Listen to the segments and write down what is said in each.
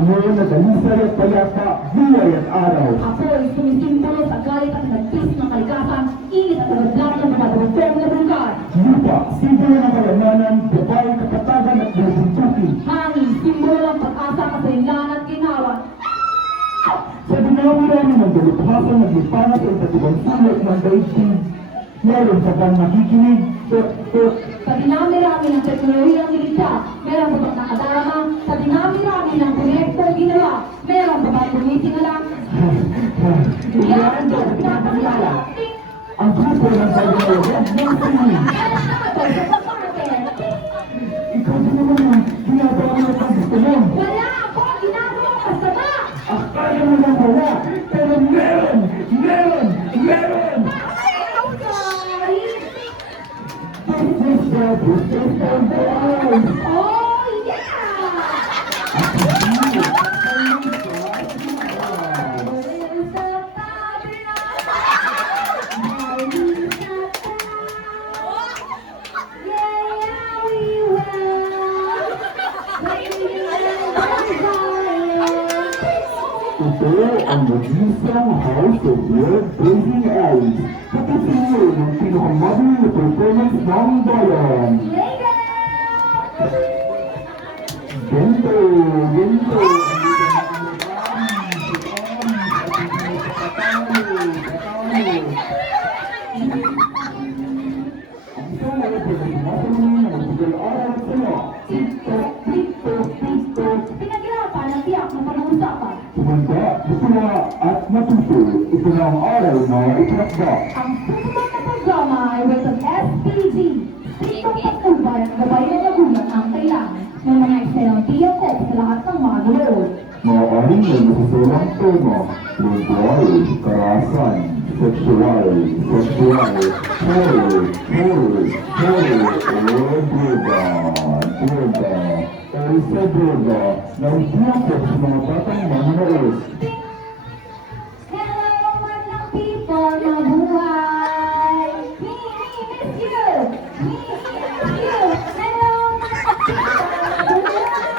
mo na dalisay at payapa, buhay at araw. Ako ay sumisimbolo sa galit at nagpis ng kalikasan, init at nagdlat ng mga durugtong na bulkan. Lupa, simbolo ng kalamanan, babae, kapatagan at buluntukin. Hangin, simbolo ng pag-asa, kasalinlan at ginawa. Sa dinami-rami ng dalubhasang naglipana sa iba't ibang sulok ng daigdig, meron sa bang nakikinig, Sa dinami-rami ng teknolohiyang nilikta, meron pa bang nakadarama? Sa dinami-rami ng proyektong ginawa, meron pa bang tumitingala? Yan ang pinapakilala. ang grupo ng pag-iwag ng sining. Ano naman ito sa pagkakate? Ikaw din naman ang ginagawa mo ang gusto mo. Wala ako ginagawa masama! Akala mo lang wala, pero meron! Meron! Meron! Sorry! This is the business of the eyes. Oh, yeah! Ito ang mag-isang House of World Blazing Eyes. Kapatuloy ng pinakamabing na performance ng bayan. Gento! Gento! Pinaghirapan ang tiyak na pag-uusapan. Tumanda, butula at matuto. Ito na ang araw na itinakda. Ang susunod na programa ay rated SPG. Striktong patnubay at gabay ng lagunan ang kailangan ng mga eksenong tiyak ko sa lahat ng mga ganoon. Maaaring may nasusulang tema, ritual, karahasan, sexual, horror, o droga, o sa droga, na itinakot sa mga batang manonood. Hello, mga people, mabuhay! Me, miss you! Me, miss you! Hello, mga people, mabuhay!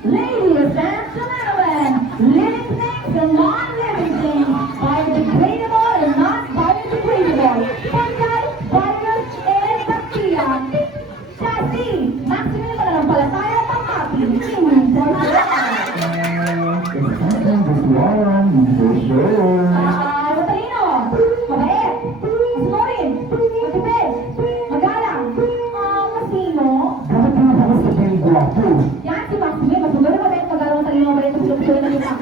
Ladies and gentlemen, living things and non-living things, biodegradable and not biodegradable, fungi, virus, and bacteria. Kasi, maximum pananampalataya at pangkapi, immune formula. Matalino, mabait, masunurin, matipid, magalang, masino. Bakit mo ako sabihin guwapo? Yan si Maxime, masunurin, mabait, magalang, matalino, mabait, masunurin na kita.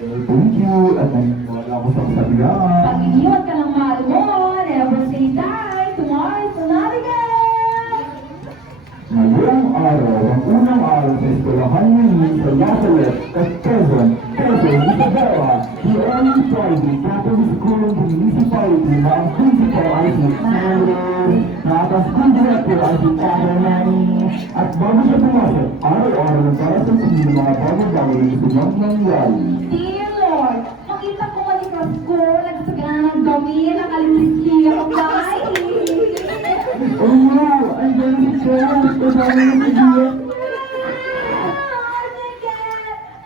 Thank you, at naniniwala ako sa kasabihan. Pag iniwan ka ng mahal mo, never say die, tomorrow is another day. Ngayong araw, ang unang araw sa eskwelahan ngayon sa Lasalet at Quezon, Isabela, the only private Catholic school in the municipality na ang principal ay si Aaron, na ang school director ay si Aaron, at bago siya pumasok, araw-araw ng para sa ng mga bago-bago na gusto niyang nangyari. Dear Lord, makita ko malikas ko, nagsagana ng dami, nakalimutin ako dahil. Oh no! Ang galing ko! Kasama na si Dia!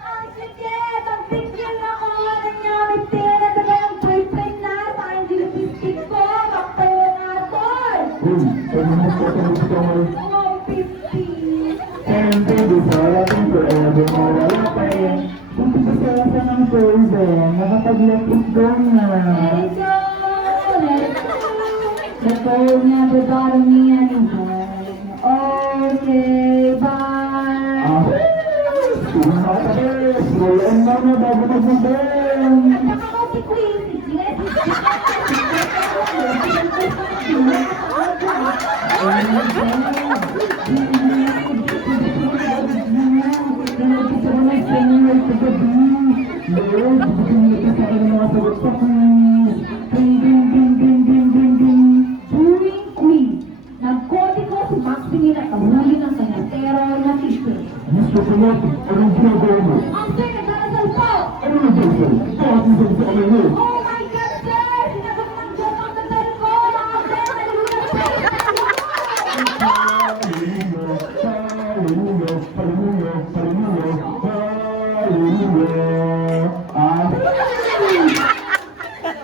Ang sikit! Ang picture ako! Nangyamit din! Nagagay ang boyfriend na! Saan yung lipstick ko? Baktayo nga to! Sabi mo ko sa gusto ko mo. Oh, 50! And baby, para kang forever mawala pa eh. Kung kasalasan ng person, nakapag-let-it go na. Let it go! Let it go! The cold never bothered me anymore. Okay, bye! Sumakabes! Walang na bago mag-mabeng! At saka ko si Queen, si Jessie. During Queen, nagkotiko si Maximilian at kahuli ng kanyang terror na teacher. Mr. Pilote, anong ginagawa mo? Ang sir, nagdarasal po! Ano na Jason? Bakit mo sa kamay mo? Oh my God, sir! Sinagot ng Diyos ang dasal ko! Mga sir, nalimutan ko! Hallelujah, hallelujah, hallelujah, hallelujah.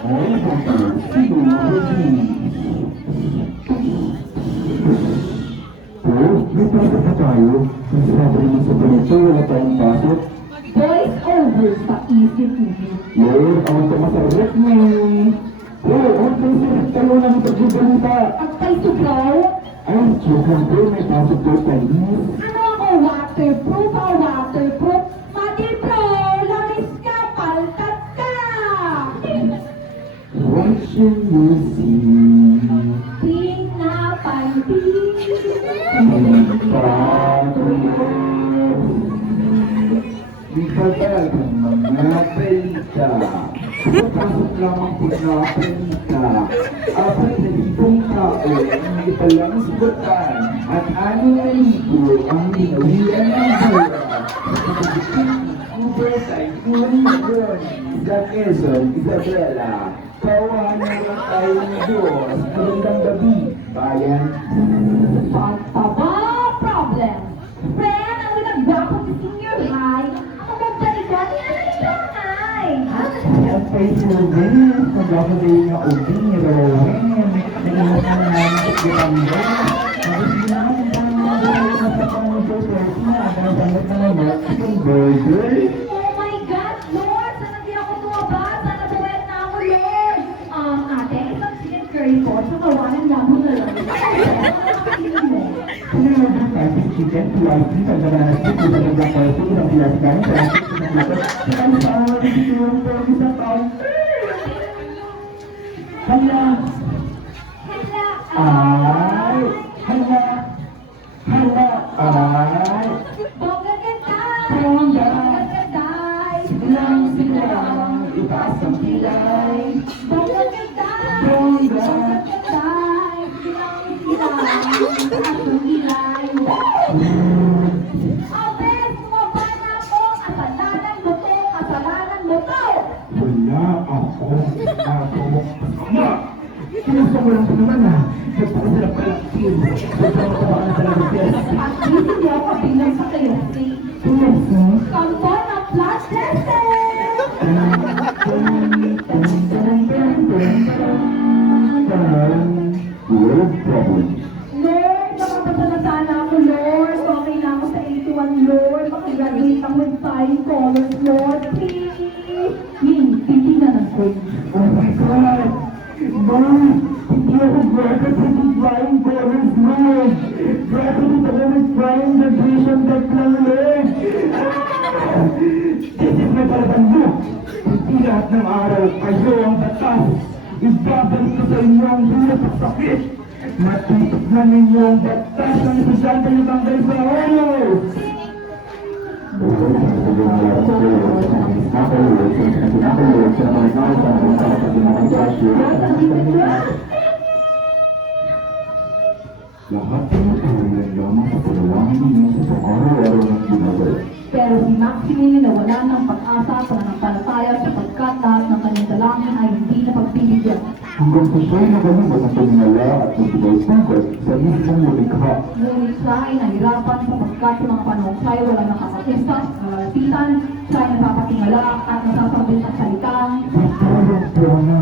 Ay, Papa, sino mo may pasok pa tayo. Kasi sabi naman sa ganito, wala tayong pasok. Voice over sa isip niyo. Lord, ang masarap mo. Ang masarap tayo ng pagbibalita. At kay Sugaw, Ay, joke lang po, may pasok po Chinese. ano ako, waterproof o waterproof? Mother Pro, lamis ka, palkat ka! What should you see? Pinapansin. Ipagkal ng mga pelika. Pagpasok lamang po na pelika. Apat na libong tao ang ipalang sugatan at 6,000 ang ginawian ng pera. Uber Typhoon Johnny, sa Quezon, Isabela. Kawanan lang tayo ng Diyos. Magandang gabi, bayan. Pagtaba problem. Friend, ang ginagawa ko sa senior high, ang magdaligan niya na ay. Ang Facebook din, magkakaday nga ubing, Rowan, nag-iwasan na ng pagkakanda. Tapos ginamit na mga sa pangudot, na ang sangat na naman, yung burger. Oh my God, Lord! Sana di ako tumaba? Sana buwet na ako, Lord! Ate, isang chicken curry po, sa kawanan lang mo na lang. Kung may mga spicy chicken, PIC, pagkaranas ko, kung sa nagkakaroon ko ng PIC galing sa akin, sa lakas, sa kalisawan, yung porky sa taon. Hala! Hala, Ay! Hala! Hala! Ay! bongga ganda! Bongga! Bongga ganda! Silang, itaas ang kilay. Bongga ganda! Bongga! Bongga ganda! Silang, itaas ang kilay. Abes, bumaba na ako! Kasalanan mo to! Kasalanan mo to! Wala ako. Ma! Kinusta mo lang ito naman ha. Nagpakasarap ka lang team. Nagpakasarap ka talaga yes. At least hindi ako kabilang sa KFC. Yes, ha? Kampo na flash tester! Word problem. Lord, makapasala sana ako, Lord. Okay na ako sa 81, Lord. Makagraduate ako with flying colors, Lord. Please! Hindi na ng queen. Oh my God! Mom! Hindi ako graduate with flying colors, Lord! Graduate ako with flying graduation deck lang, Lord! This is my palabando! Hindi lahat ng araw kayo ang batas! Ibabalik ko sa inyo ang hirap at sakit! Matitik na ninyo ang batas ng estudyante ng tanggal sa ulo! Lahat ng kawalan lamang sa panalangin ninyo sa pang-araw-araw ng ginagawa. Pero si Maximilian na wala ng pag-asa at pananampalataya sapagkat lahat ng kanyang dalangin ay hindi na pagpibigyan. Hanggang sa siya'y nagalubat ang tumingala at nagbigay-pugat sa mismong lumikha. Ngunit siya ay nahirapan sapagkat sa mga panahon siya ay walang nakakakistas, nalalapitan, siya ay napapatingala at nasasabi sa salitang Pagkarap po na.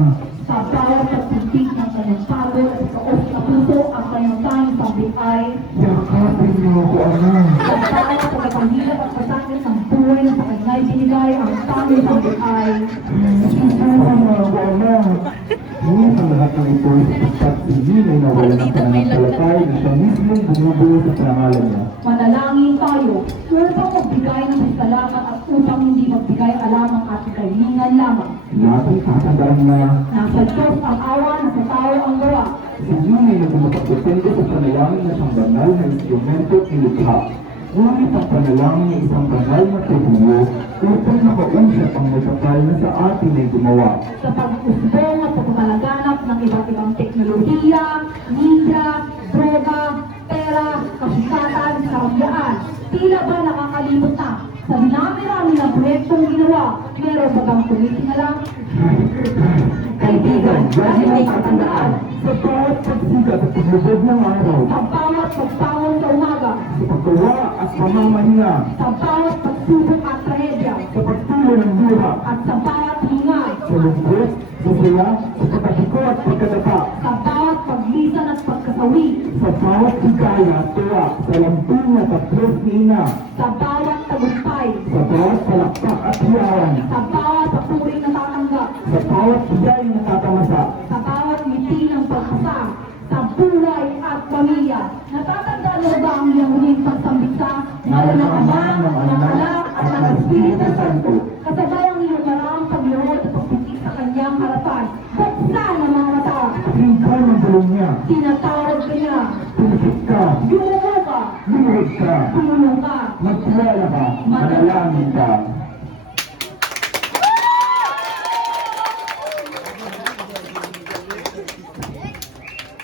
sa bawat pagpuntik ng kanyang pagod at kaos sa puso ang kanyang tanging sabi ay Yakapin niyo ako, Ama. sa bawat pagkakahirap at pasakit ng buhay na sa kanya'y binigay ang tanging sabi ay Susuhan mo ako, Ama. Ngunit ang lahat ng ito ay sapagkat hindi ay nawala ng pananampalatay na siya mismong bumubuo sa pangalan niya. manalangin tayo upang magbigay ng salamat at upang hindi magbigay alamang at kailangan lamang Laging tatandaan na Nasa Diyos ang awa, nasa tao ang gawa. si Yuni na gumapagdepende sa panalangin na siyang banal na instrumento at nilikha. Ngunit ang panalangin ay isang banal na tubulo upang makausap ang nagkakal na sa atin ay gumawa. Sa pag-usbong at pagpapalaganap ng iba't ibang teknolohiya, media, droga, pera, kasikatan, karamyaan. Tila ba nakakalimot na? Sa dinami-rami ng proyektong ginawa, meron ba bang tumitingala? Kaibigan, lagi may tatandaan sa bawat pagsikat at paglubog ng araw, Sa bawat pagbangon sa umaga, sa paggawa at pamamahinga, sa bawat pagsubok at trahedya, sa pagtulo ng luha, at sa bawat hinga, sa lungkot, sa saya, sa pagkatiko at pagkadapa, sa bawat paglisan at pagkasawi, sa bawat higaya at tuwa, sa lambing at tapos ni ina, sa bawat tagumpay, sa bawat palakpak at hiyawan, sa bawat papuri na tatanggap, sa bawat hiyay na tatamasa, sa bawat ngiti ng pagkasa, sa buhay at pamilya. Natatandaan mo ba ang iyong huling pagsambita? Ngala ng Ama, ng Anak, at ng Espiritu Santo. Kasabay ang iyong maraming pagluhod at pagpiti sa kanyang harapan. Buksan ang mga mata. tingkay ng bulong niya, Tinatawag ka niya. tulisik ka, Yumuko ka. lumuhod ka, Tulong ka. magtiwala ka, manalangin ka.